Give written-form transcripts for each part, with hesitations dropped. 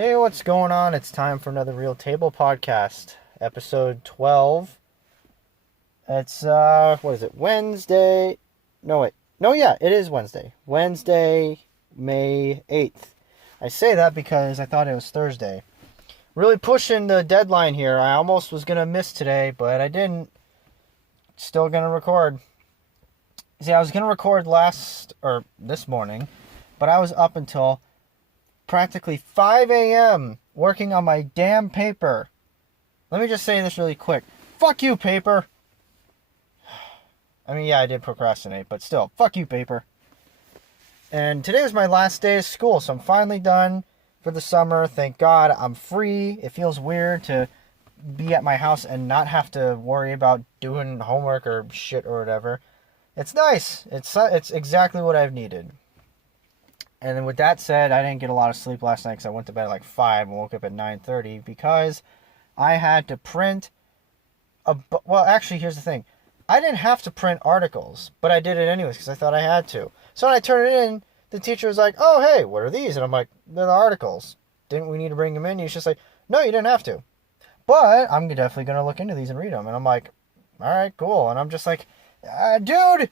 Hey, what's going on? It's time for another Real Table podcast, episode 12. It's, what is it, Wednesday? No, wait. No, yeah, it is Wednesday. Wednesday, May 8th. I say that because I thought it was Thursday. Really pushing the deadline here. I almost was going to miss today, but I didn't. Still going to record. See, I was going to record this morning, but I was up until practically 5 a.m. working on my damn paper. Let me just say this really quick. Fuck you, paper. I mean, yeah, I did procrastinate, but still, fuck you, paper. And today was my last day of school, so I'm finally done for the summer. Thank God I'm free. It feels weird to be at my house and not have to worry about doing homework or shit or whatever. It's nice. It's exactly what I've needed. And then with that said, I didn't get a lot of sleep last night because I went to bed at like 5 and woke up at 9:30 because I had to print well, actually, here's the thing. I didn't have to print articles, but I did it anyways because I thought I had to. So when I turned it in, the teacher was like, oh, hey, what are these? And I'm like, they're the articles. Didn't we need to bring them in? He's just like, no, you didn't have to. But I'm definitely going to look into these and read them. And I'm like, all right, cool. And I'm just like, dude,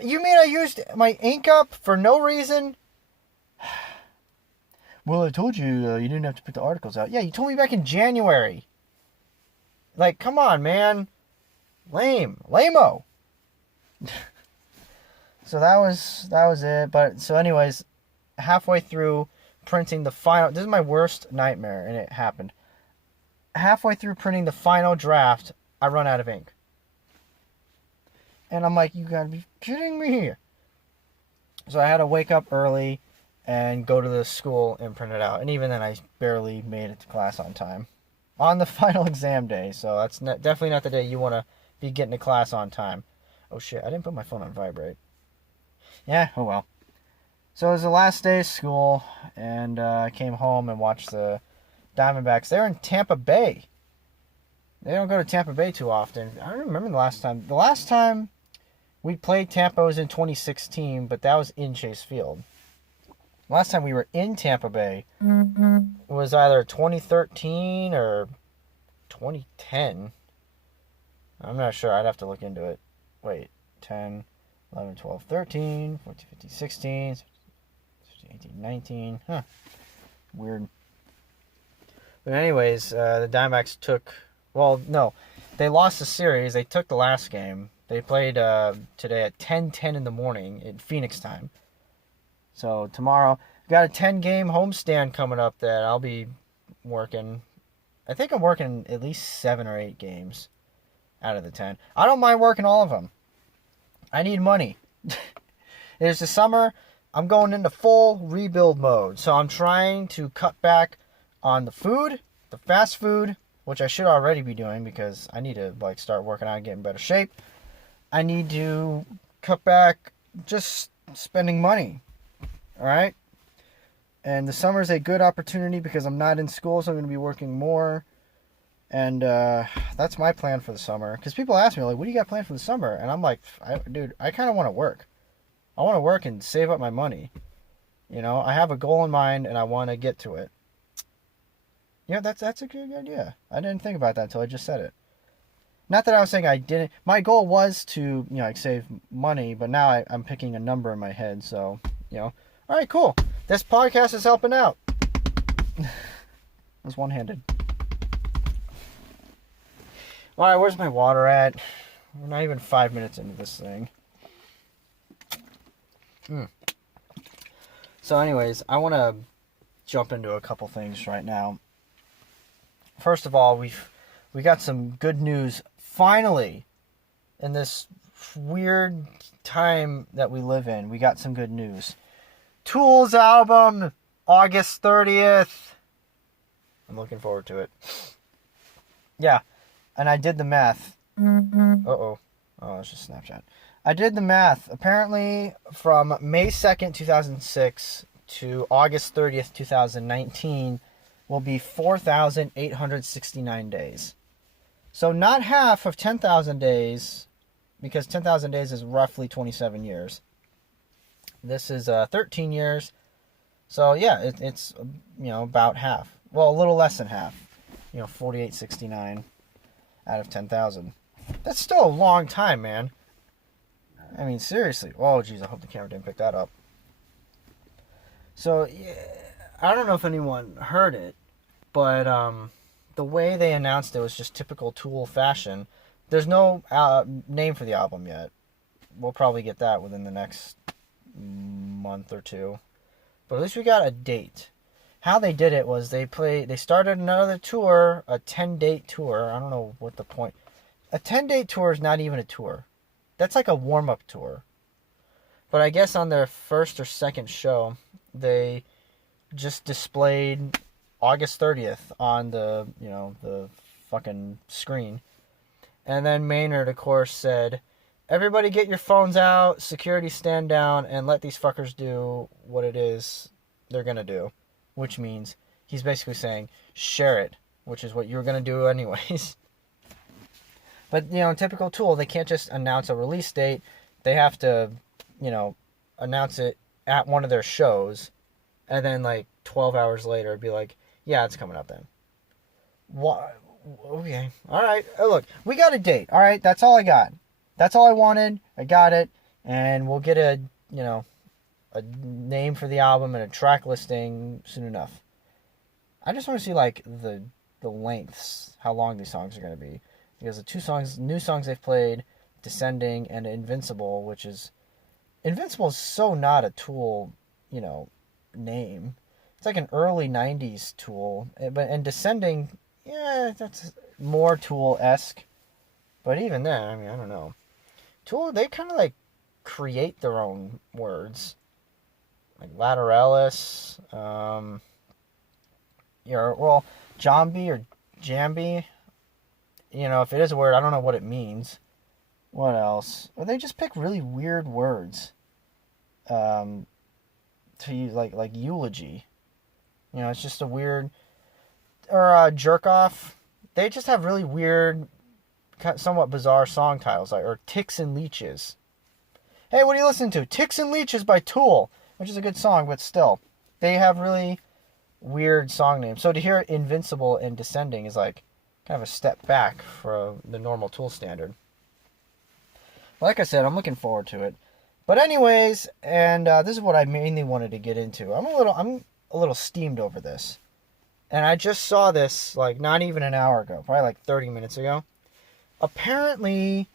you mean I used my ink up for no reason? Well, I told you you didn't have to put the articles out. Yeah, you told me back in January. Like, come on, man. Lame-o. So that was it. But so anyways, halfway through printing the final, this is my worst nightmare, and it happened. Halfway through printing the final draft, I run out of ink. And I'm like, you gotta be kidding me. So I had to wake up early and go to the school and print it out. And even then, I barely made it to class on time. On the final exam day. So that's definitely not the day you want to be getting to class on time. Oh shit, I didn't put my phone on vibrate. Yeah, oh well. So it was the last day of school, and I came home and watched the Diamondbacks. They're in Tampa Bay. They don't go to Tampa Bay too often. I don't remember the last time. The last time we played Tampa was in 2016, but that was in Chase Field. Last time we were in Tampa Bay was either 2013 or 2010. I'm not sure. I'd have to look into it. Wait. 10, 11, 12, 13, 14, 15, 16, 17, 18, 19. Huh. Weird. But anyways, the Diamondbacks took... Well, no. They lost the series. They took the last game. They played today at 10:10 in the morning in Phoenix time. So tomorrow, I've got a 10-game homestand coming up that I'll be working. I think I'm working at least 7 or 8 games out of the 10. I don't mind working all of them. I need money. It's the summer. I'm going into full rebuild mode. So I'm trying to cut back on the food, the fast food, which I should already be doing because I need to start working out and get in better shape. I need to cut back just spending money. Alright? And the summer is a good opportunity because I'm not in school, so I'm going to be working more. And that's my plan for the summer. Because people ask me, like, what do you got planned for the summer? And I'm like, dude, I kind of want to work. I want to work and save up my money. You know, I have a goal in mind and I want to get to it. Yeah, that's a good idea. I didn't think about that until I just said it. Not that I was saying I didn't. My goal was to, save money, but now I'm picking a number in my head, so, All right, cool. This podcast is helping out. That's one-handed. All right, where's my water at? We're not even 5 minutes into this thing. So anyways, I want to jump into a couple things right now. First of all, we got some good news finally in this weird time that we live in. We got some good news. Tool's album, August 30th. I'm looking forward to it. Yeah, and I did the math. Uh-oh. Oh, it's just Snapchat. I did the math. Apparently, from May 2nd, 2006 to August 30th, 2019 will be 4,869 days. So not half of 10,000 days, because 10,000 days is roughly 27 years. This is 13 years. So yeah, it's about half. Well, a little less than half. 48.69 out of 10,000. That's still a long time, man. I mean, seriously. Oh, geez, I hope the camera didn't pick that up. So, yeah, I don't know if anyone heard it, but the way they announced it was just typical Tool fashion. There's no name for the album yet. We'll probably get that within the next month or two. But at least we got a date. How they did it was they started another tour, a 10-date tour. I don't know what the point. A 10-date tour is not even a tour. That's like a warm-up tour. But I guess on their first or second show, they just displayed August 30th on the fucking screen. And then Maynard, of course, said, everybody get your phones out, security stand down, and let these fuckers do what it is they're going to do. Which means he's basically saying, share it, which is what you were going to do anyways. But, in typical Tool, they can't just announce a release date. They have to, announce it at one of their shows, and then, 12 hours later, be like, yeah, it's coming up then. What? Okay. All right. Look, we got a date. All right. That's all I got. That's all I wanted. I got it. And we'll get a name for the album and a track listing soon enough. I just want to see, the lengths, how long these songs are going to be. Because the new songs they've played, Descending and Invincible, which is... Invincible is so not a Tool, name. It's like an early 90s Tool. And Descending, yeah, that's more Tool-esque. But even then, I mean, I don't know. Tool, they kind of, create their own words. Like Lateralis, Jambi or Jambi. If it is a word, I don't know what it means. What else? Or they just pick really weird words to use, like eulogy. It's just a weird... Or jerk off. They just have really weird, somewhat bizarre song titles, or Ticks and Leeches. Hey, what are you listening to? Ticks and Leeches by Tool, which is a good song, but still. They have really weird song names. So to hear Invincible and Descending is kind of a step back for the normal Tool standard. Like I said, I'm looking forward to it. But anyways, and this is what I mainly wanted to get into. I'm a little steamed over this. And I just saw this, not even an hour ago. Probably 30 minutes ago. Apparently,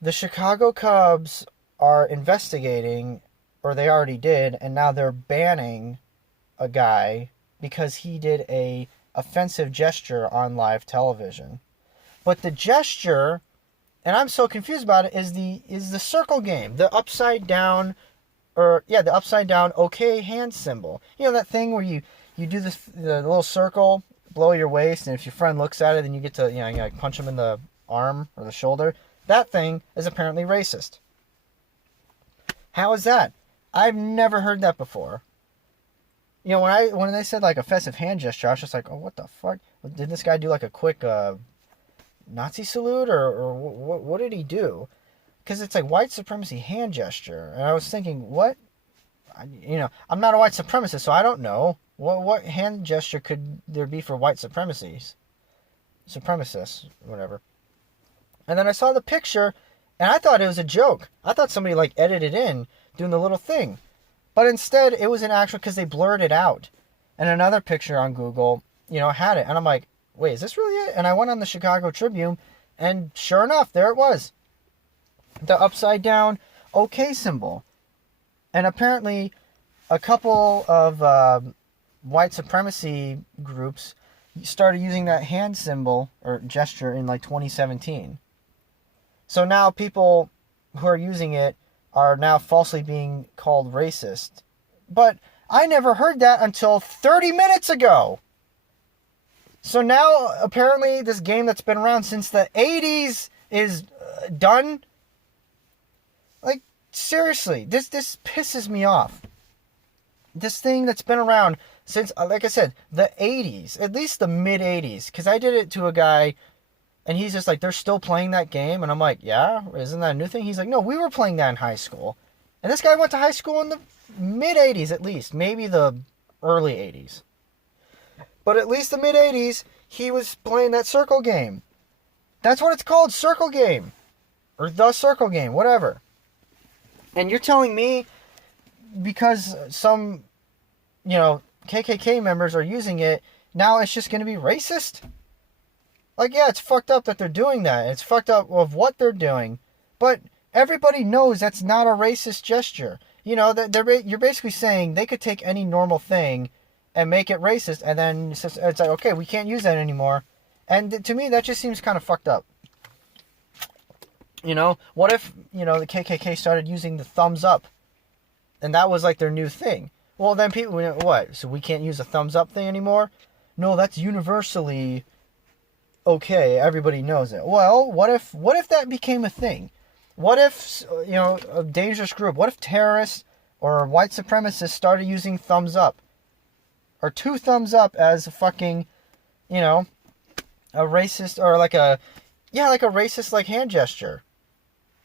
the Chicago Cubs are investigating, or they already did, and now they're banning a guy because he did a offensive gesture on live television. But the gesture, and I'm so confused about it, is the circle game, the upside down okay hand symbol. That thing where you do the little circle below your waist, and if your friend looks at it, then you get to you punch him in the arm or the shoulder. That thing is apparently racist. How is that? I've never heard that before. When they said offensive hand gesture, I was just like, oh, what the fuck? Did this guy do a quick Nazi salute, or what did he do? Because it's white supremacy hand gesture, and I was thinking, what? I'm not a white supremacist, so I don't know what hand gesture could there be for white supremacists, whatever. And then I saw the picture, and I thought it was a joke. I thought somebody edited in doing the little thing. But instead, it was an actual, because they blurred it out. And another picture on Google, had it. And I'm like, wait, is this really it? And I went on the Chicago Tribune, and sure enough, there it was. The upside down OK symbol. And apparently, a couple of white supremacy groups started using that hand symbol or gesture in 2017. So now people who are using it are now falsely being called racist. But I never heard that until 30 minutes ago. So now, apparently, this game that's been around since the 80s is done. Seriously, this pisses me off. This thing that's been around since, like I said, the 80s. At least the mid-80s. Because I did it to a guy, and he's just like, they're still playing that game? And I'm like, yeah? Isn't that a new thing? He's like, no, we were playing that in high school. And this guy went to high school in the mid-'80s at least. Maybe the early 80s. But at least the mid-'80s, he was playing that circle game. That's what it's called, circle game. Or the circle game, whatever. And you're telling me because some, KKK members are using it, now it's just going to be racist? Like, yeah, it's fucked up that they're doing that. It's fucked up of what they're doing. But everybody knows that's not a racist gesture. You're basically saying they could take any normal thing and make it racist, and then it's like, okay, we can't use that anymore. And to me, that just seems kind of fucked up. What if, the KKK started using the thumbs up, and that was like their new thing? Well, then people, what? So we can't use a thumbs up thing anymore? No, that's universally okay. Everybody knows it. Well, what if that became a thing? What if, a dangerous group, what if terrorists or white supremacists started using thumbs up? Or 2 thumbs up as a fucking, a racist, or like a racist like hand gesture.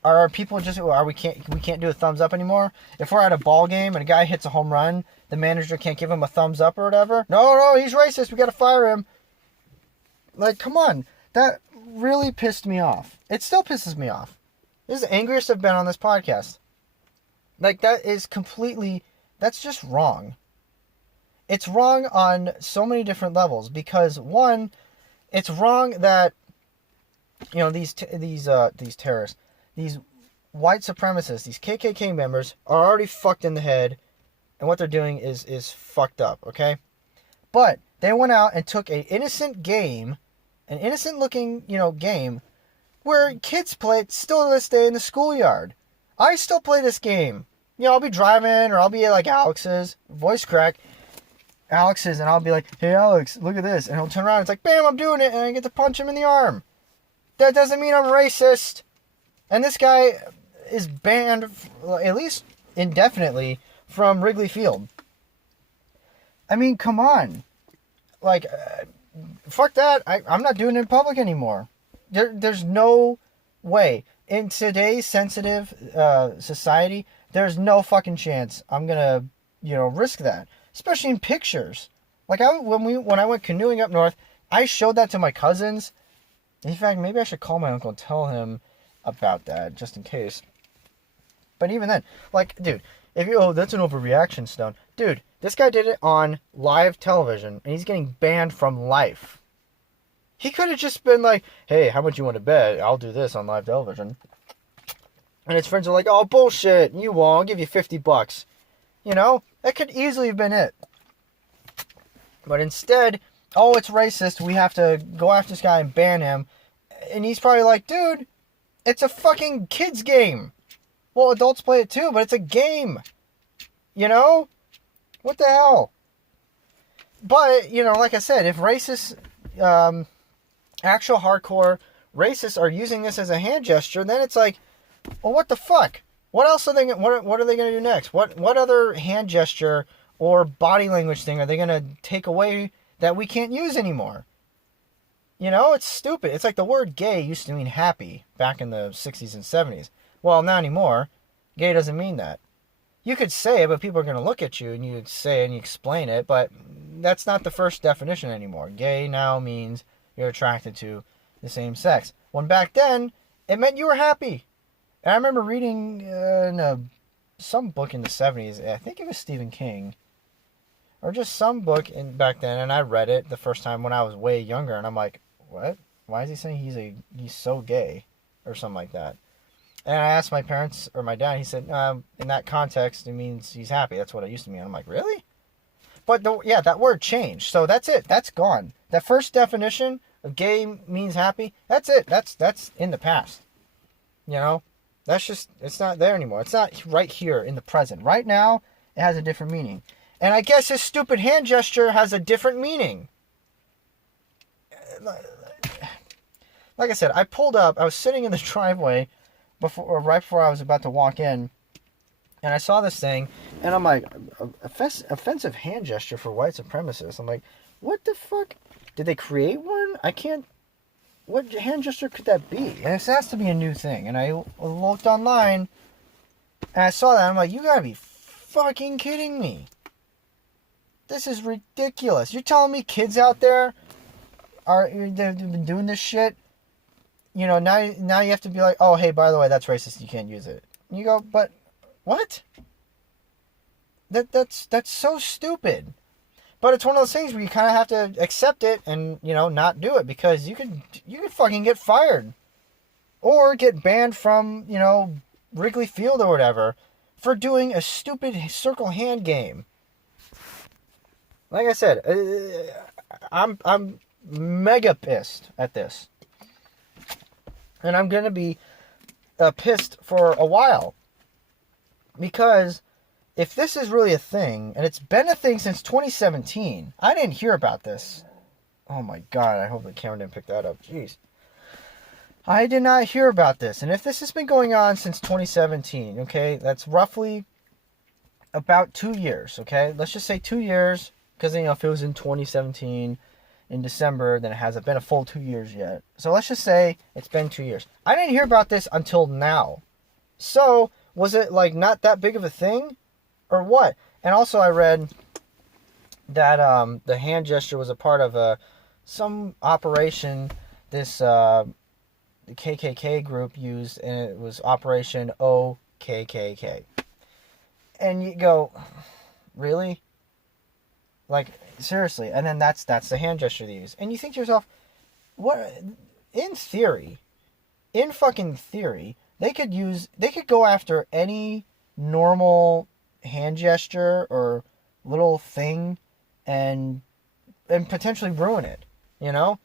Are people just, we can't do a thumbs up anymore? If we're at a ball game and a guy hits a home run, the manager can't give him a thumbs up or whatever? No, he's racist, we gotta fire him. Like, come on. That really pissed me off. It still pisses me off. This is the angriest I've been on this podcast. Like, that's just wrong. It's wrong on so many different levels, because one, it's wrong that these terrorists, these white supremacists, these KKK members are already fucked in the head, and what they're doing is fucked up, okay? But they went out and took an innocent looking game where kids play it still to this day in the schoolyard. I still play this game. I'll be driving, or I'll be at like Alex's, voice crack, Alex's, and I'll be like, hey Alex, look at this. And he'll turn around and it's like, bam, I'm doing it, and I get to punch him in the arm. That doesn't mean I'm racist. And this guy is banned, at least indefinitely, from Wrigley Field. I mean, come on. Like, fuck that. I'm not doing it in public anymore. There's no way. In today's sensitive society, there's no fucking chance I'm gonna, risk that. Especially in pictures. Like, when I went canoeing up north, I showed that to my cousins. In fact, maybe I should call my uncle and tell him about that, just in case. But even then, like, dude, that's an overreaction, Stone. Dude, this guy did it on live television, and he's getting banned from life. He could have just been like, hey, how much you want to bet? I'll do this on live television. And his friends are like, oh, bullshit, you won't, I'll give you $50. That could easily have been it. But instead, oh, it's racist, we have to go after this guy and ban him. And he's probably like, dude, it's a fucking kids game. Well, adults play it too, but it's a game. What the hell? But, like I said, if racists, actual hardcore racists are using this as a hand gesture, then it's like, well, what the fuck? What else are they? What are they going to do next? What other hand gesture or body language thing are they going to take away that we can't use anymore? It's stupid. It's like the word gay used to mean happy back in the 60s and 70s. Well, not anymore. Gay doesn't mean that. You could say it, but people are going to look at you and you say it and you explain it, but that's not the first definition anymore. Gay now means you're attracted to the same sex. When back then, it meant you were happy. And I remember reading some book in the 70s, I think it was Stephen King, or just some book back then, and I read it the first time when I was way younger, and I'm like, what? Why is he saying he's so gay? Or something like that. And I asked my parents, or my dad, he said, in that context, it means he's happy. That's what it used to mean. I'm like, really? But that word changed. So that's it. That's gone. That first definition of gay means happy, that's it. That's in the past. That's just, it's not there anymore. It's not right here in the present. Right now, it has a different meaning. And I guess his stupid hand gesture has a different meaning. Like I said, I pulled up, I was sitting in the driveway right before I was about to walk in, and I saw this thing, and I'm like, offensive hand gesture for white supremacists. I'm like, what the fuck? Did they create one? What hand gesture could that be? And it has to be a new thing. And I looked online, And I saw that, and I'm like, you gotta be fucking kidding me. This is ridiculous. You're telling me kids out there they've been doing this shit? You know, now you have to be like, oh, hey, by the way, that's racist. You can't use it. And you go, but what? That's so stupid. But it's one of those things where you kind of have to accept it and, you know, not do it, because you could fucking get fired or get banned from, you know, Wrigley Field or whatever for doing a stupid circle hand game. Like I said, I'm mega pissed at this. And I'm going to be pissed for a while. Because if this is really a thing, and it's been a thing since 2017, I didn't hear about this. Oh my god, I hope the camera didn't pick that up. Jeez. I did not hear about this. And if this has been going on since 2017, okay, that's roughly about 2 years, okay? Let's just say 2 years, because, you know, if it was in 2017 in December, then it hasn't been a full 2 years yet. So let's just say it's been 2 years. I didn't hear about this until now. So, was it, like, not that big of a thing? Or what? And also I read that the hand gesture was a part of some operation this the KKK group used, and it was Operation OKKK. And you go, really? Like, seriously? And then that's the hand gesture they use. And you think to yourself, what? In fucking theory, they could go after any normal hand gesture or little thing and potentially ruin it, you know?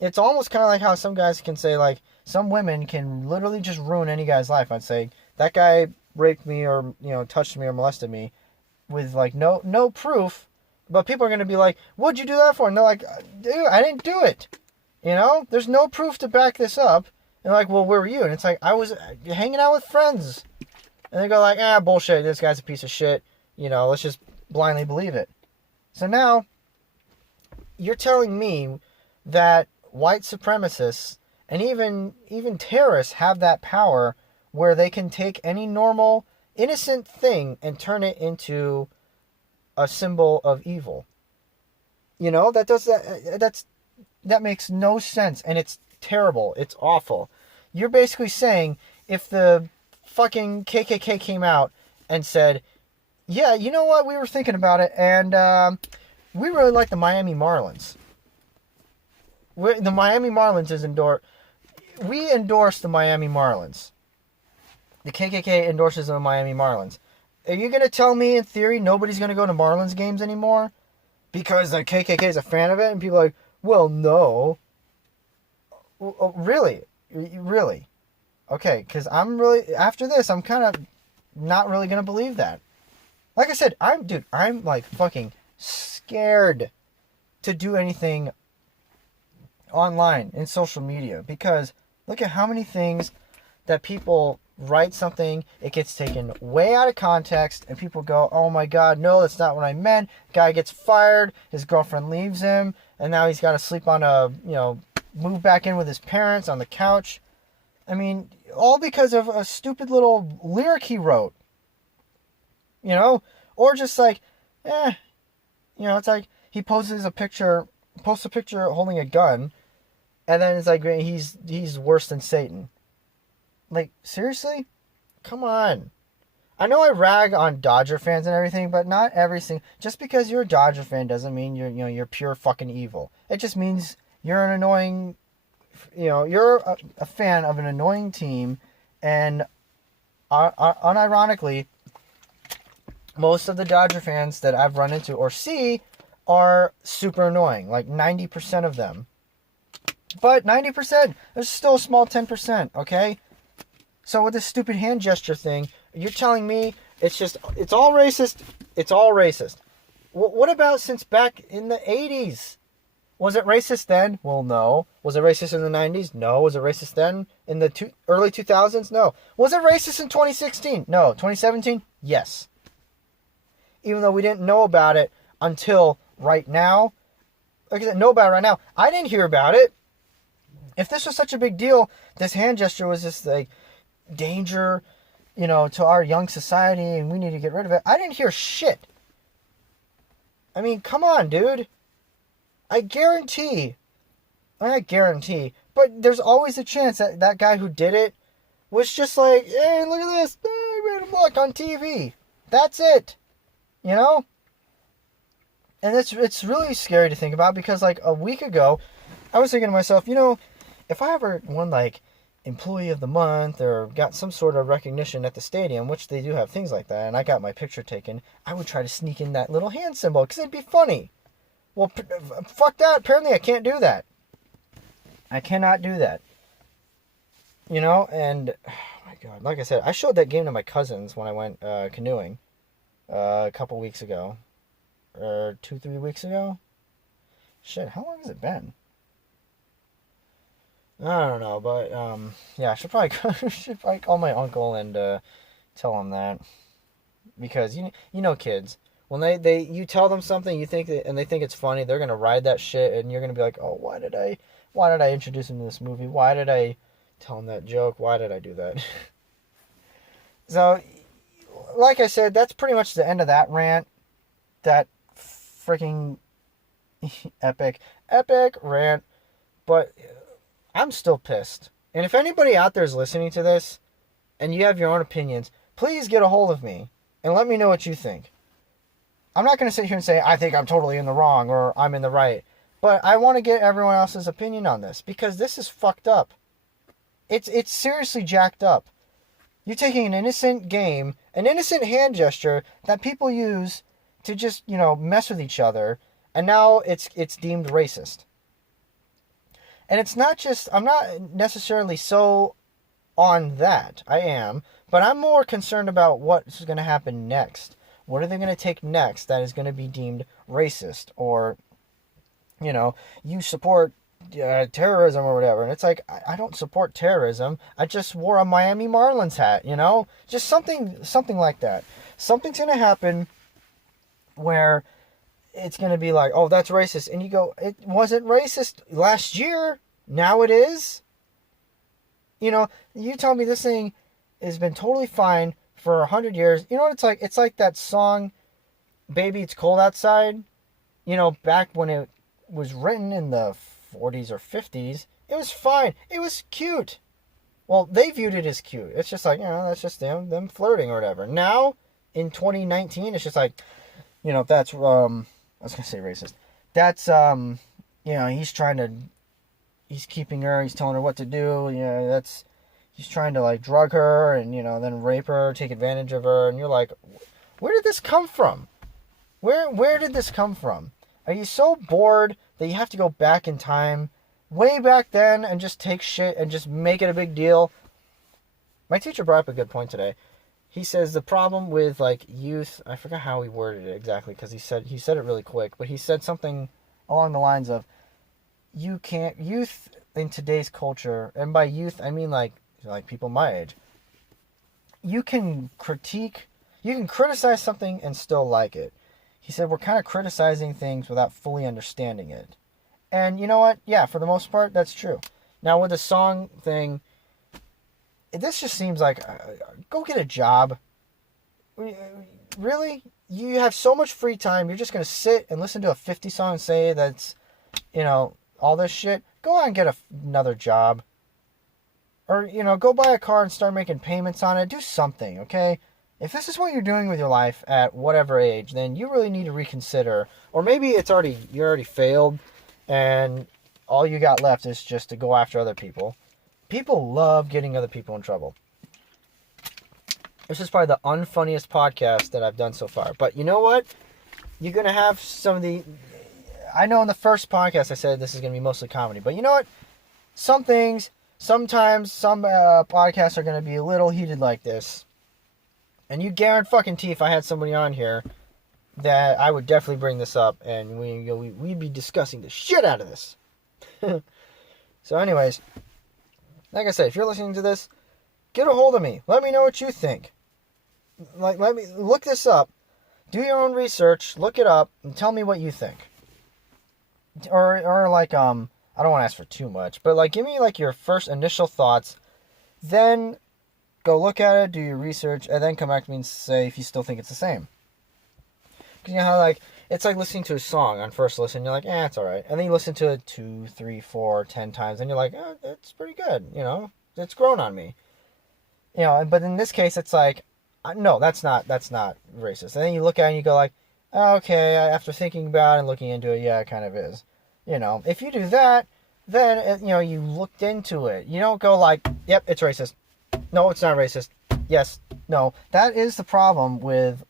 It's almost kind of like how some guys can say, like, some women can literally just ruin any guy's life. I'd say, that guy raped me or, you know, touched me or molested me with, like, no proof, but people are going to be like, what'd you do that for? And they're like, dude, I didn't do it. You know? There's no proof to back this up. And they're like, well, where were you? And it's like, I was hanging out with friends. And they go like, bullshit, this guy's a piece of shit. You know, let's just blindly believe it. So now, you're telling me that white supremacists and even terrorists have that power where they can take any normal, innocent thing and turn it into a symbol of evil. You know, that makes no sense, and it's terrible. It's awful. You're basically saying, if the fucking KKK came out and said, yeah, you know what, we were thinking about it, and we really like the Miami Marlins. The Miami Marlins is we endorse the Miami Marlins. The KKK endorses the Miami Marlins. Are you going to tell me, in theory, nobody's going to go to Marlins games anymore? Because the KKK is a fan of it? And people are like, well, no. Really? Really? Okay, because after this, I'm kind of not really going to believe that. Like I said, I'm like fucking scared to do anything online in social media, because look at how many things that people write something, it gets taken way out of context, and people go, oh my god, no, that's not what I meant. Guy gets fired, his girlfriend leaves him, and now he's got to sleep on move back in with his parents on the couch. I mean, all because of a stupid little lyric he wrote. You know? Or just like, you know, it's like he posts a picture holding a gun, and then it's like, he's worse than Satan. Like, seriously? Come on. I know I rag on Dodger fans and everything, but not everything. Just because you're a Dodger fan doesn't mean you're pure fucking evil. It just means you're an annoying, you're a fan of an annoying team, and unironically, most of the Dodger fans that I've run into or see are super annoying, like 90% of them. But 90%, there's still a small 10%, okay? So with this stupid hand gesture thing, you're telling me it's all racist? It's all racist. What about since back in the 80s? Was it racist then? Well, no. Was it racist in the 90s? No. Was it racist then? In the early 2000s? No. Was it racist in 2016? No. 2017? Yes. Even though we didn't know about it until right now. Like I said, know about it right now. I didn't hear about it. If this was such a big deal, this hand gesture was just like danger, to our young society and we need to get rid of it. I didn't hear shit. I mean, come on, dude. I guarantee, not guarantee, but there's always a chance that that guy who did it was just like, hey, look at this, random luck on TV. That's it, you know? And it's really scary to think about because, like, a week ago, I was thinking to myself, if I ever won, like, Employee of the Month or got some sort of recognition at the stadium, which they do have things like that, and I got my picture taken, I would try to sneak in that little hand symbol because it'd be funny. Well, fuck that. Apparently I can't do that. I cannot do that. And, oh my God, like I said, I showed that game to my cousins when I went canoeing a couple weeks ago. Or 2-3 weeks ago? Shit, how long has it been? I don't know, but yeah, I should probably call my uncle and tell him that, because kids, when you tell them something you think and they think it's funny, they're gonna ride that shit, and you're gonna be like, oh, why did I introduce him to this movie? Why did I tell him that joke? Why did I do that? So, like I said, that's pretty much the end of that rant. That freaking epic rant, but I'm still pissed. And if anybody out there is listening to this and you have your own opinions, please get a hold of me and let me know what you think. I'm not going to sit here and say I think I'm totally in the wrong or I'm in the right, but I want to get everyone else's opinion on this because this is fucked up. It's seriously jacked up. You're taking an innocent game, an innocent hand gesture that people use to just, mess with each other, and now it's deemed racist. And it's not just, I'm not necessarily so on that. I am, but I'm more concerned about what's going to happen next. What are they going to take next that is going to be deemed racist? Or, you support terrorism or whatever. And it's like, I don't support terrorism. I just wore a Miami Marlins hat, Just something like that. Something's going to happen where it's going to be like, oh, that's racist. And you go, it wasn't racist last year. Now it is. You tell me this thing has been totally fine for 100 years. You know what it's like? It's like that song, Baby It's Cold Outside. Back when it was written in the 40s or 50s, it was fine. It was cute. Well, they viewed it as cute. It's just like, that's just them flirting or whatever. Now, in 2019, it's just like, that's, I was going to say racist. That's, he's keeping her, he's telling her what to do, he's trying to, like, drug her and, then rape her, take advantage of her, and you're like, where did this come from? Where did this come from? Are you so bored that you have to go back in time, way back then, and just take shit and just make it a big deal? My teacher brought up a good point today. He says the problem with, like, youth, I forgot how he worded it exactly because he said it really quick, but he said something along the lines of, youth in today's culture, and by youth I mean like people my age, you can criticize something and still like it. He said we're kind of criticizing things without fully understanding it. And you know what? Yeah, for the most part, that's true. Now with the song thing, this just seems like, go get a job. Really? You have so much free time, you're just going to sit and listen to a 50 song say that's, all this shit? Go out and get another job. Or, go buy a car and start making payments on it. Do something, okay? If this is what you're doing with your life at whatever age, then you really need to reconsider. Or maybe you already failed and all you got left is just to go after other people. People love getting other people in trouble. This is probably the unfunniest podcast that I've done so far. But you know what? You're going to have some of the... I know in the first podcast I said this is going to be mostly comedy. But you know what? Sometimes some podcasts are going to be a little heated like this. And you guarantee if I had somebody on here that I would definitely bring this up. And we'd be discussing the shit out of this. So anyways, like I said, if you're listening to this, get a hold of me. Let me know what you think. Let me look this up. Do your own research, look it up, and tell me what you think. Or like, I don't want to ask for too much, but like, give me like your first initial thoughts. Then go look at it, do your research, and then come back to me and say if you still think it's the same. Because you know how, like, it's like listening to a song on first listen, you're like, it's alright. And then you listen to it 2, 3, 4, 10 times, and you're like, it's pretty good, you know? It's grown on me. You know, but in this case, it's like, no, that's not racist. And then you look at it and you go like, okay, after thinking about it and looking into it, yeah, it kind of is. You know, if you do that, then, you know, you looked into it. You don't go like, yep, it's racist. No, it's not racist. Yes, no. That is the problem with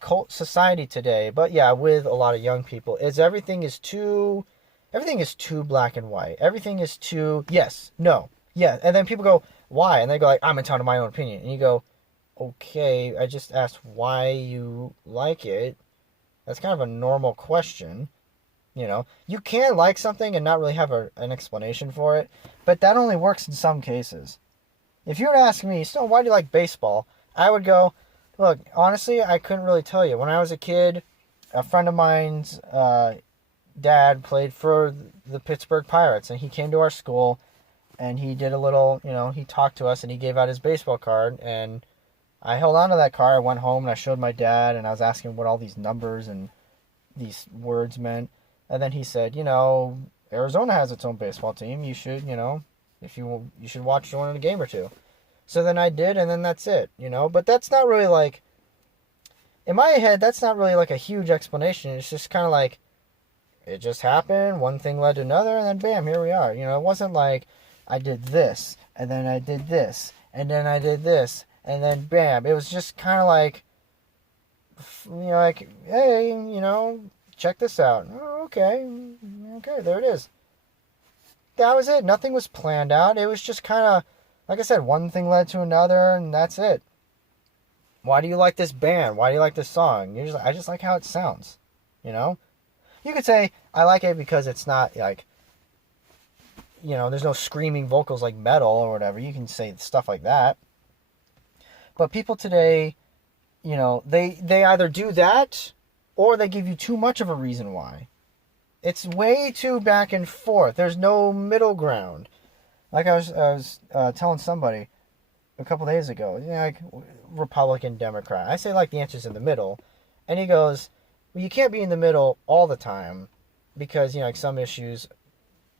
cult society today. But yeah, with a lot of young people, is everything is too black and white. Everything is too, yes, no, yeah. And then people go, why? And they go like, I'm entitled to my own opinion. And you go, okay, I just asked why you like it. That's kind of a normal question. You know, you can like something and not really have an explanation for it, but that only works in some cases. If you were to ask me, Stone, why do you like baseball? I would go, look, honestly, I couldn't really tell you. When I was a kid, a friend of mine's dad played for the Pittsburgh Pirates, and he came to our school, and he did a little, you know, he talked to us, and he gave out his baseball card, and I held on to that card. I went home, and I showed my dad, and I was asking what all these numbers and these words meant. And then he said, you know, Arizona has its own baseball team. You should, you know, you should watch one in a game or two. So then I did, and then that's it, you know. But that's not really like, in my head, that's not really like a huge explanation. It's just kind of like, it just happened. One thing led to another, and then bam, here we are. You know, it wasn't like I did this, and then I did this, and then I did this, and then bam. It was just kind of like, you know, like, hey, you know, check this out. Oh, okay, there it is. That was it. Nothing was planned out. It was just kind of, like I said, one thing led to another, and that's it. Why do you like this band? Why do you like this song? I just like how it sounds, you know? You could say, I like it because it's not, like, you know, there's no screaming vocals like metal or whatever. You can say stuff like that. But people today, you know, they either do that or they give you too much of a reason why. It's way too back and forth. There's no middle ground. Like I was telling somebody a couple days ago, you know, like Republican, Democrat. I say like the answer's in the middle. And he goes, well, you can't be in the middle all the time because, you know, like some issues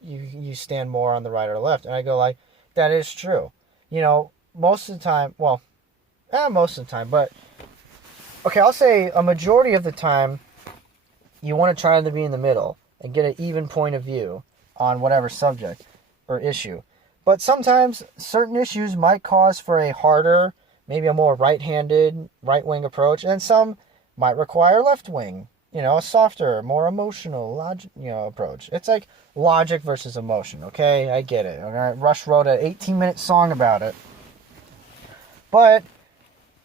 you stand more on the right or left. And I go like, that is true. You know, most of the time, well, not most of the time, but okay, I'll say a majority of the time you want to try to be in the middle and get an even point of view on whatever subject or issue. But sometimes certain issues might cause for a harder, maybe a more right-handed, right-wing approach, and some might require left-wing, you know, a softer, more emotional, approach. It's like logic versus emotion, okay? I get it. All right? Rush wrote an 18-minute song about it. But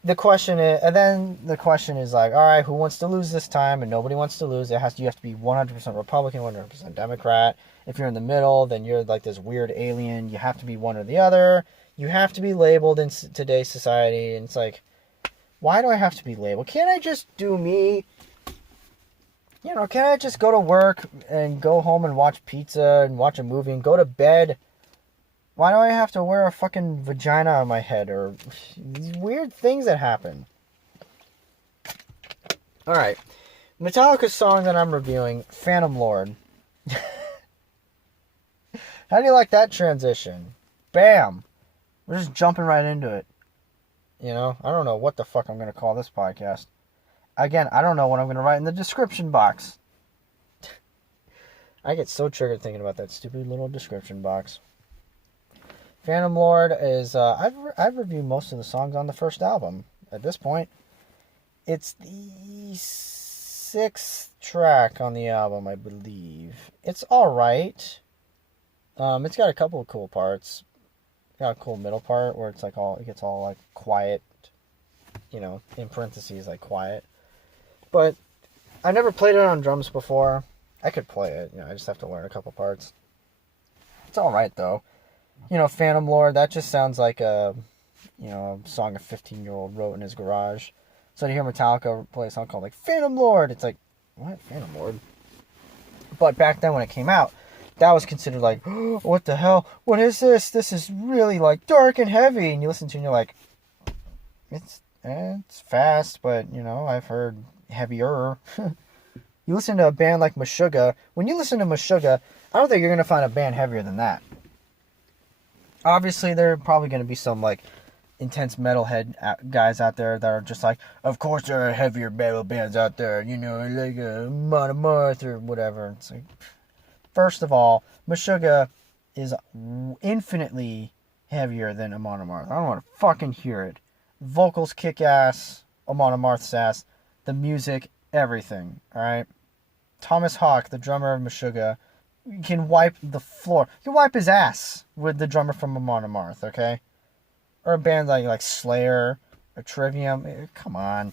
the question is like, all right, who wants to lose this time? And nobody wants to lose. You have to be 100% Republican, 100% Democrat. If you're in the middle, then you're like this weird alien. You have to be one or the other. You have to be labeled in today's society. And it's like, why do I have to be labeled? Can't I just do me? You know, can't I just go to work and go home and watch pizza and watch a movie and go to bed? Why do I have to wear a fucking vagina on my head or these weird things that happen? Alright. Metallica's song that I'm reviewing, Phantom Lord. How do you like that transition? Bam! We're just jumping right into it. You know, I don't know what the fuck I'm going to call this podcast. Again, I don't know what I'm going to write in the description box. I get so triggered thinking about that stupid little description box. Phantom Lord is, I've reviewed most of the songs on the first album at this point. It's the 6th track on the album, I believe. It's alright. It's got a couple of cool parts. Got a cool middle part where it's like it gets all like quiet, you know, in parentheses, like quiet. But I never played it on drums before. I could play it, you know, I just have to learn a couple parts. It's alright though. You know, Phantom Lord, that just sounds like a song a 15-year-old wrote in his garage. So to hear Metallica play a song called like Phantom Lord, it's like, what? Phantom Lord? But back then when it came out, that was considered like, oh, what the hell? What is this? This is really like dark and heavy. And you listen to it and you're like, it's fast, but you know, I've heard heavier. You listen to a band like Meshuggah. When you listen to Meshuggah, I don't think you're gonna find a band heavier than that. Obviously, there are probably gonna be some like intense metalhead guys out there that are just like, of course there are heavier metal bands out there, you know, like Amon Amarth or whatever. It's like, first of all, Meshuggah is infinitely heavier than Amon Amarth. I don't want to fucking hear it. Vocals kick ass, Amon Amarth's ass, the music, everything. All right. Thomas Hawk, the drummer of Meshuggah, can wipe the floor. You can wipe his ass with the drummer from Amon Amarth, okay? Or a band like Slayer or Trivium. Come on.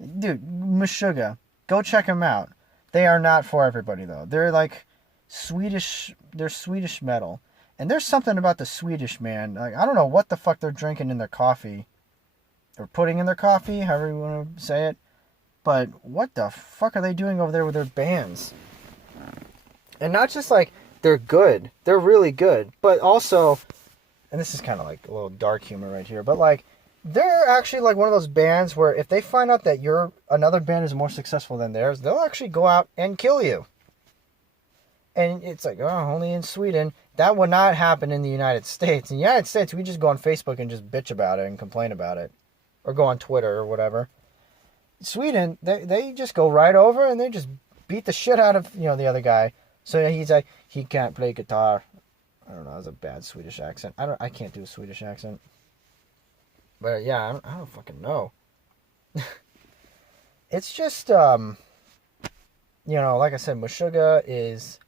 Dude, Meshuggah. Go check them out. They are not for everybody, though. They're like Swedish. They're Swedish metal. And there's something about the Swedish, man. Like, I don't know what the fuck they're drinking in their coffee. Or putting in their coffee, however you want to say it. But what the fuck are they doing over there with their bands? And not just like they're good. They're really good. But also, and this is kind of like a little dark humor right here, but like they're actually like one of those bands where if they find out that another band is more successful than theirs, they'll actually go out and kill you. And it's like, oh, only in Sweden. That would not happen in the United States. In the United States, we just go on Facebook and just bitch about it and complain about it. Or go on Twitter or whatever. Sweden, they just go right over and they just beat the shit out of, you know, the other guy. So he's like, he can't play guitar. I don't know, that was a bad Swedish accent. I can't do a Swedish accent. But yeah, I don't fucking know. It's just, you know, like I said, Meshuggah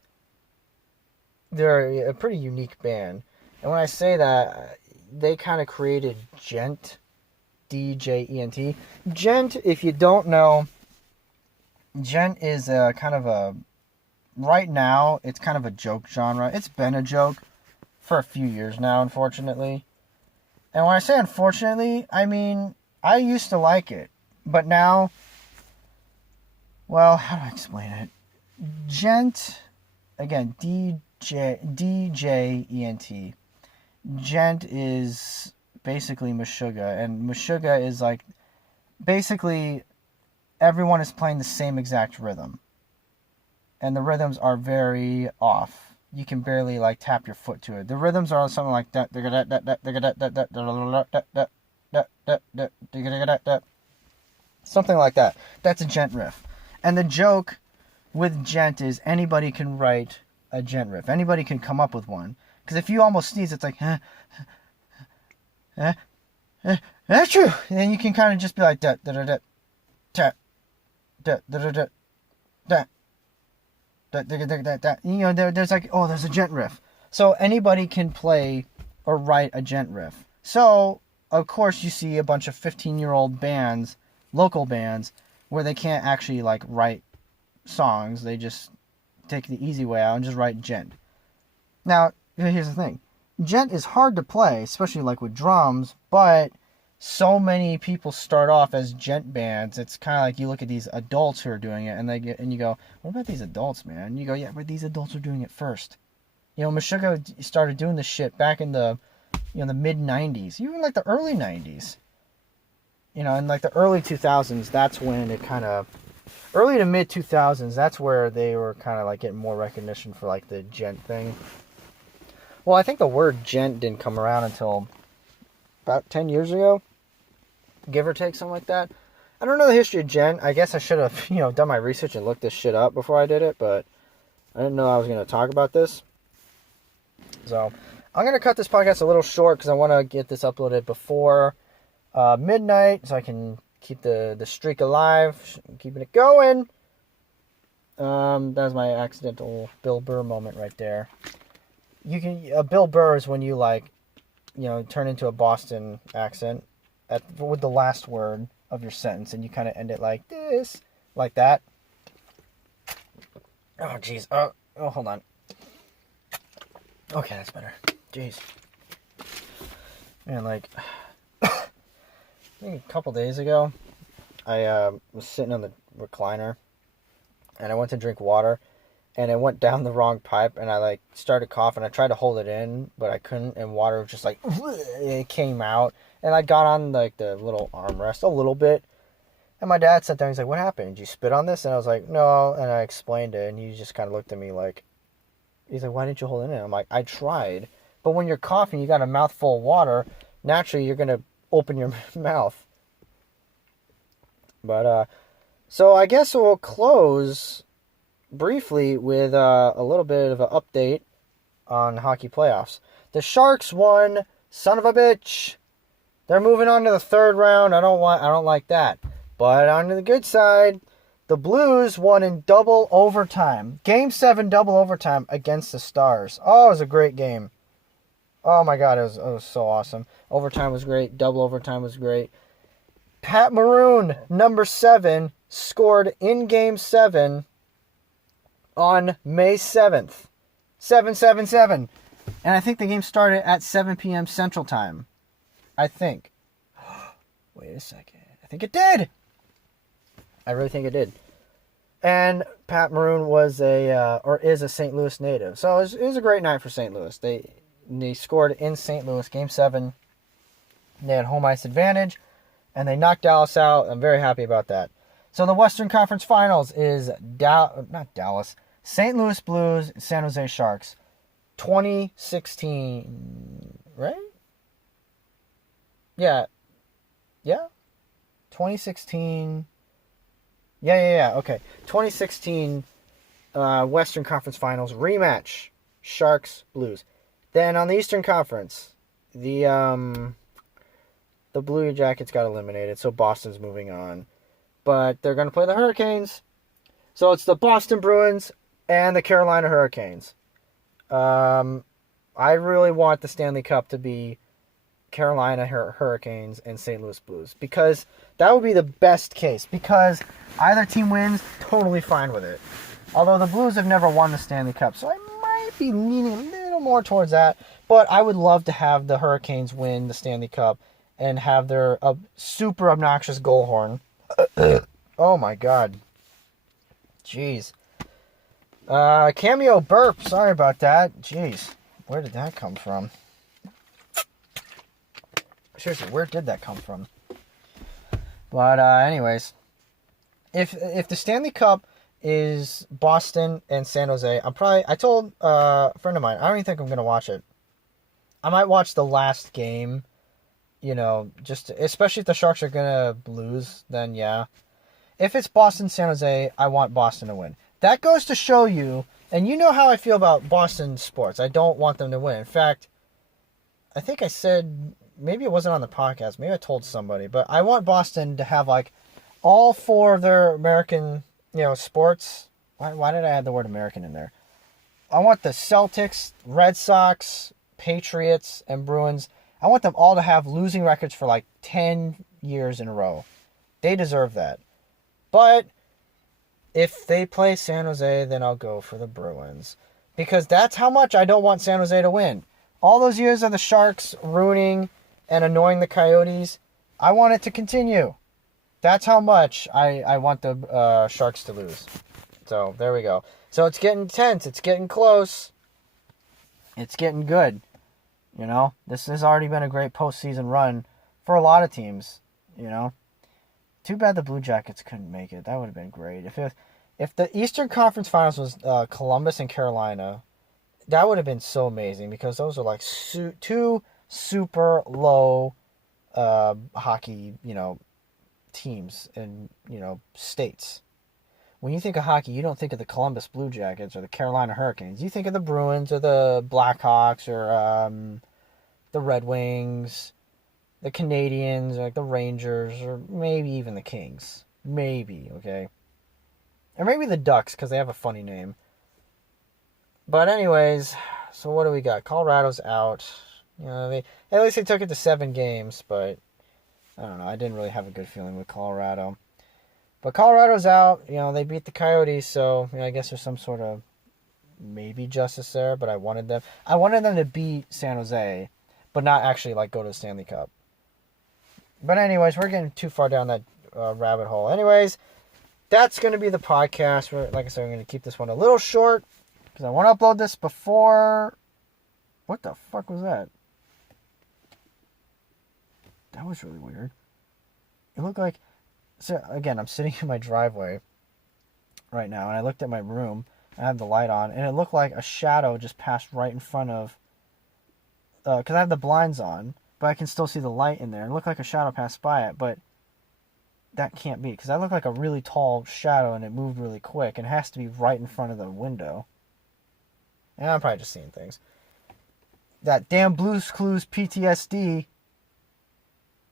they're a pretty unique band. And when I say that, they kind of created Djent, D-J-E-N-T. Djent, if you don't know, Djent is right now, it's kind of a joke genre. It's been a joke for a few years now, unfortunately. And when I say unfortunately, I mean, I used to like it. But now, well, how do I explain it? Djent, again, D-J-E-N-T. Djent is basically Meshuggah. And Meshuggah is like, basically, everyone is playing the same exact rhythm. And the rhythms are very off. You can barely like tap your foot to it. The rhythms are something like that. Something like that. That's a Djent riff. And the joke with Djent is anybody can write a Djent riff. Anybody can come up with one. Because if you almost sneeze, it's like, that's true. And then you can kind of just be like, da da da da da da da da da. You know, there's like, oh, there's a Djent riff. So anybody can play or write a Djent riff. So, of course, you see a bunch of 15-year-old bands, local bands, where they can't actually, like, write songs. They just take the easy way out and just write Djent. Now, here's the thing. Djent is hard to play, especially, like, with drums, but so many people start off as Djent bands. It's kind of like you look at these adults who are doing it, and you go, what about these adults, man? And you go, yeah, but these adults are doing it first. You know, Meshuggah started doing this shit back in the mid 90s, even like the early 90s. You know, in like the early 2000s, that's when it kind of, early to mid 2000s, that's where they were kind of like getting more recognition for like the Djent thing. Well, I think the word Djent didn't come around until about 10 years ago, give or take, something like that. I don't know the history of Djent. I guess I should have, done my research and looked this shit up before I did it, but I didn't know I was going to talk about this. So, I'm going to cut this podcast a little short because I want to get this uploaded before midnight so I can keep the streak alive, keeping it going. That was my accidental Bill Burr moment right there. Bill Burr is when you turn into a Boston accent with the last word of your sentence, and you kind of end it like this, like that. Oh, jeez. Oh, hold on. Okay, that's better. Jeez. Man, like, I think a couple days ago, I was sitting on the recliner, and I went to drink water, and it went down the wrong pipe, and I like started coughing. I tried to hold it in, but I couldn't, and water just like it came out, and I got on like the little armrest a little bit, and my dad sat down. He's like, "What happened? Did you spit on this?" And I was like, "No," and I explained it, and he just kind of looked at me like, he's like, "Why didn't you hold it in?" I'm like, "I tried, but when you're coughing, you got a mouthful of water. Naturally, you're gonna open your mouth." But so I guess we'll close briefly with a little bit of an update on hockey playoffs. The Sharks won, son of a bitch. They're moving on to the third round. I don't like that. But on the good side, the Blues won in double overtime. Game 7 double overtime against the Stars. Oh, it was a great game. Oh my god, it was so awesome. Overtime was great. Double overtime was great. Pat Maroon, number 7, scored in Game 7 on May 7th. 7-7-7. And I think the game started at 7 p.m. Central Time. I think. Wait a second. I think it did. I really think it did. And Pat Maroon was is a St. Louis native. So it was a great night for St. Louis. They scored in St. Louis, Game 7. They had home ice advantage, and they knocked Dallas out. I'm very happy about that. So the Western Conference Finals is not Dallas, St. Louis Blues, San Jose Sharks. 2016, right? Yeah. 2016. Yeah. Okay. 2016 Western Conference Finals rematch. Sharks, Blues. Then on the Eastern Conference, the Blue Jackets got eliminated, so Boston's moving on. But they're going to play the Hurricanes. So it's the Boston Bruins and the Carolina Hurricanes. I really want the Stanley Cup to be Carolina Hurricanes and St. Louis Blues, because that would be the best case, because either team wins, totally fine with it. Although the Blues have never won the Stanley Cup, so I might be leaning a little more towards that, but I would love to have the Hurricanes win the Stanley Cup and have their super obnoxious goal horn. Oh my god. Jeez. Cameo burp. Sorry about that. Jeez. Where did that come from? Seriously, where did that come from? But anyways, if the Stanley Cup is Boston and San Jose, I told a friend of mine, I don't even think I'm gonna watch it. I might watch the last game, just especially if the Sharks are gonna lose, then yeah. If it's Boston San Jose, I want Boston to win. That goes to show you, and you know how I feel about Boston sports. I don't want them to win. In fact, I think I said, maybe it wasn't on the podcast, maybe I told somebody, but I want Boston to have like all 4 of their American, sports. Why did I add the word American in there? I want the Celtics, Red Sox, Patriots, and Bruins. I want them all to have losing records for like 10 years in a row. They deserve that. But if they play San Jose, then I'll go for the Bruins. Because that's how much I don't want San Jose to win. All those years of the Sharks ruining and annoying the Coyotes, I want it to continue. That's how much I want the Sharks to lose. So, there we go. So, it's getting tense. It's getting close. It's getting good. This has already been a great postseason run for a lot of teams, Too bad the Blue Jackets couldn't make it. That would have been great. If the Eastern Conference Finals was Columbus and Carolina, that would have been so amazing, because those are like 2 super low hockey, teams and, states. When you think of hockey, you don't think of the Columbus Blue Jackets or the Carolina Hurricanes. You think of the Bruins or the Blackhawks or the Red Wings, the Canadians, like the Rangers, or maybe even the Kings. Maybe, okay? Or maybe the Ducks, because they have a funny name. But anyways, so what do we got? Colorado's out. At least they took it to 7 games, but I don't know. I didn't really have a good feeling with Colorado. But Colorado's out. They beat the Coyotes, so I guess there's some sort of maybe justice there, but I wanted them to beat San Jose, but not actually go to the Stanley Cup. But anyways, we're getting too far down that rabbit hole. Anyways, that's going to be the podcast. Like I said, I'm going to keep this one a little short because I want to upload this before... What the fuck was that? That was really weird. It looked like... So, again, I'm sitting in my driveway right now, and I looked at my room. I had the light on, and it looked like a shadow just passed right in front of... Because I have the blinds on, but I can still see the light in there. It looked like a shadow passed by it, but that can't be, because that looked like a really tall shadow, and it moved really quick, and it has to be right in front of the window. And I'm probably just seeing things. That damn Blue's Clues PTSD.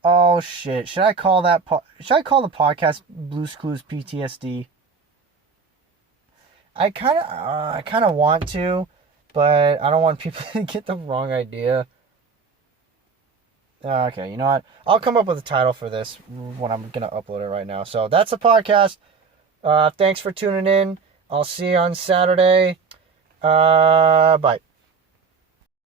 Oh shit! Should I call that? Should I call the podcast Blue's Clues PTSD? I kind of want to, but I don't want people to get the wrong idea. Okay, you know what? I'll come up with a title for this when I'm gonna upload it right now. So that's the podcast. Thanks for tuning in. I'll see you on Saturday. Bye.